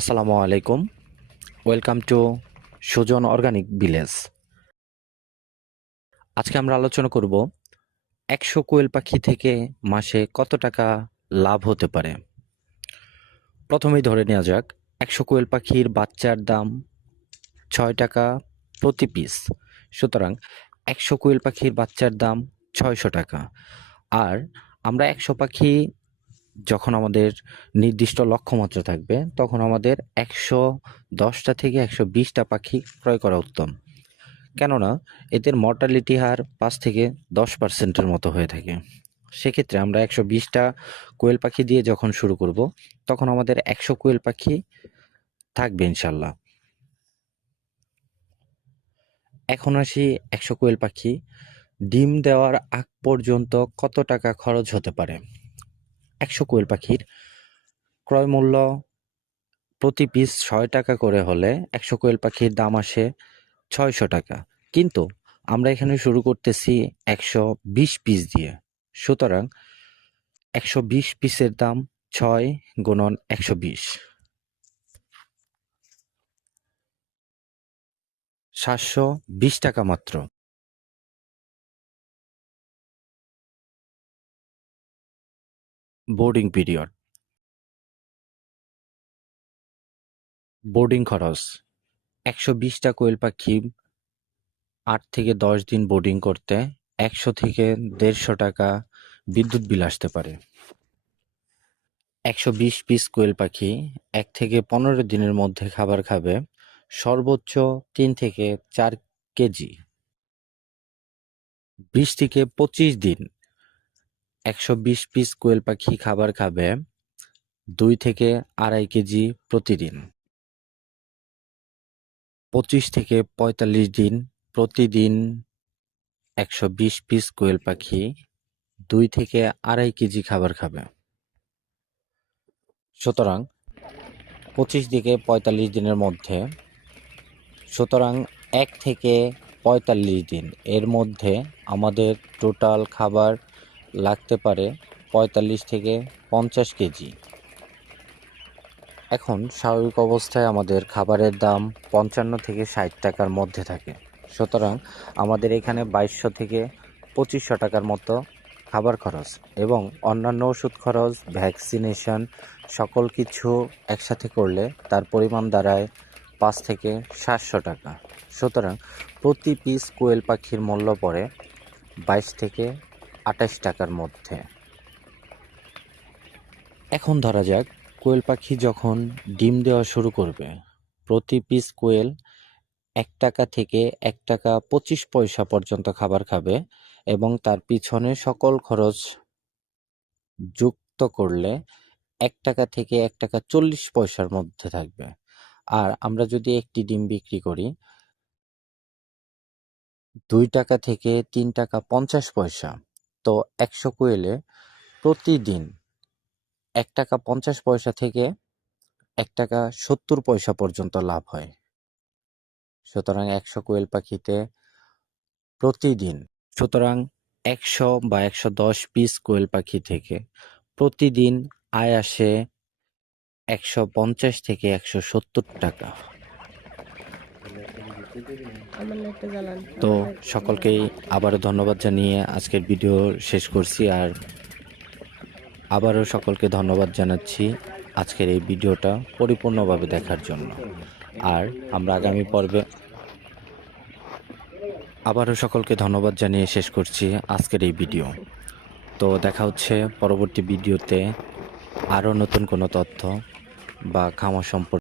আসসালামু আলাইকুম। Welcome to Sujan organic village. আজকে আমরা আলোচনা করব ১০০ কোয়েল পাখি থেকে মাসে কত টাকা লাভ হতে পারে। প্রথমেই ধরে নেওয়া যাক ১০০ কোয়েল পাখির বাচ্চার দাম ৬ টাকা প্রতি পিস। সুতরাং ১০০ কোয়েল পাখির বাচ্চার দাম ৬০০ টাকা। আর আমরা ১০০ পাখি যখন আমাদের নির্দিষ্ট লক্ষ্যমাত্রা থাকবে তখন আমাদের ১১০টা থেকে ১২০টা পাখি ক্রয় করা উত্তম। কেননা এদের মর্টালিটি হার ৫ থেকে ১০% মতো হয়ে থাকে। সেক্ষেত্রে আমরা ১২০টা কোয়েল পাখি দিয়ে যখন শুরু করব তখন আমাদের ১০০ কোয়েল পাখি থাকবে ইনশাল্লাহ। এখন আসি ১০০ কোয়েল পাখি ডিম দেওয়ার আগ পর্যন্ত কত টাকা খরচ হতে পারে। ১০০ কোয়েল পাখির ক্রয় মূল্য প্রতি পিস ৬ টাকা করে হলে ১০০ কোয়েল পাখির দাম আসে ৬০০ টাকা। কিন্তু আমরা এখানে শুরু করতেছি ১২০ পিস দিয়ে। সুতরাং ১২০ পিসের দাম ৬ গুণন ১২০, ৭২০ টাকা মাত্র। বোর্ডিং পিরিয়ড, বোর্ডিং খরচ ১২০টা কোয়েল পাখি ৮ থেকে ১০ দিন বোর্ডিং করতে ১০০ থেকে ১৫০ টাকা বিদ্যুৎ বিল আসতে পারে। ১২০ পিস কোয়েল পাখি ১ থেকে ১৫ দিনের মধ্যে খাবার খাবে সর্বোচ্চ ৩ থেকে ৪ কেজি। ২০ থেকে ২৫ দিন ১২০ পিস কোয়েল পাখি খাবার খাবে ২ থেকে ২.৫ কেজি প্রতিদিন। ২৫ থেকে ৪৫ দিন প্রতিদিন ১২০ পিস কোয়েল পাখি ২ থেকে ২.৫ কেজি খাবার খাবে। সুতরাং ২৫ থেকে ৪৫ দিনের মধ্যে, সুতরাং ১ থেকে ৪৫ দিন এর মধ্যে আমাদের টোটাল খাবার লাগতে পারে ৪৫ থেকে ৫০ কেজি। এখন স্বাভাবিক অবস্থায় আমাদের খাবারের দাম ৫৫ থেকে ৬০ টাকার মধ্যে থাকে। সুতরাং আমাদের এখানে ২২০০ থেকে ২৫০০ টাকার মতো খাবার খরচ এবং অন্যান্য ওষুধ খরচ, ভ্যাকসিনেশন সকল কিছু একসাথে করলে তার পরিমাণ দাঁড়ায় ৫ থেকে ৭০০ টাকা। সুতরাং প্রতি পিস কোয়েল পাখির মূল্য পড়ে ২২ থেকে ২৮ টাকার মধ্যে। এখন ধরা যাক কোয়েল পাখি যখন ডিম দেওয়া শুরু করবে, প্রতি পিস কোয়েল ১ টাকা থেকে ১ টাকা ২৫ পয়সা পর্যন্ত খাবার খাবে এবং তার পিছনে সকল খরচ যুক্ত করলে ১ টাকা থেকে ১ টাকা ৪০ পয়সার মধ্যে থাকবে। আর আমরা যদি একটি ডিম বিক্রি করি ২ টাকা থেকে ৩ টাকা ৫০ পয়সা, তো ১০০ কোয়েলে প্রতিদিন ১ টাকা ৫০ পয়সা থেকে ১ টাকা ৭০ পয়সা পর্যন্ত লাভ হয়। সুতরাং ১০০ কোয়েল পাখিতে প্রতিদিন, সুতরাং ১০০ বা ১১০ পিস কোয়েল পাখি থেকে প্রতিদিন আয় আসে ১৫০ থেকে ১৭০ টাকা। তো সকলকেই আবারও ধন্যবাদ জানিয়ে আজকের ভিডিও শেষ করছি। আর আবারও সকলকে ধন্যবাদ জানাচ্ছি আজকের এই ভিডিওটা পরিপূর্ণভাবে দেখার জন্য। আর আমরা আগামী পর্বে আবারও সকলকে ধন্যবাদ জানিয়ে শেষ করছি আজকের এই ভিডিও। তো দেখা হচ্ছে পরবর্তী ভিডিওতে আরও নতুন কোনো তথ্য বা খামার সম্পর্কে।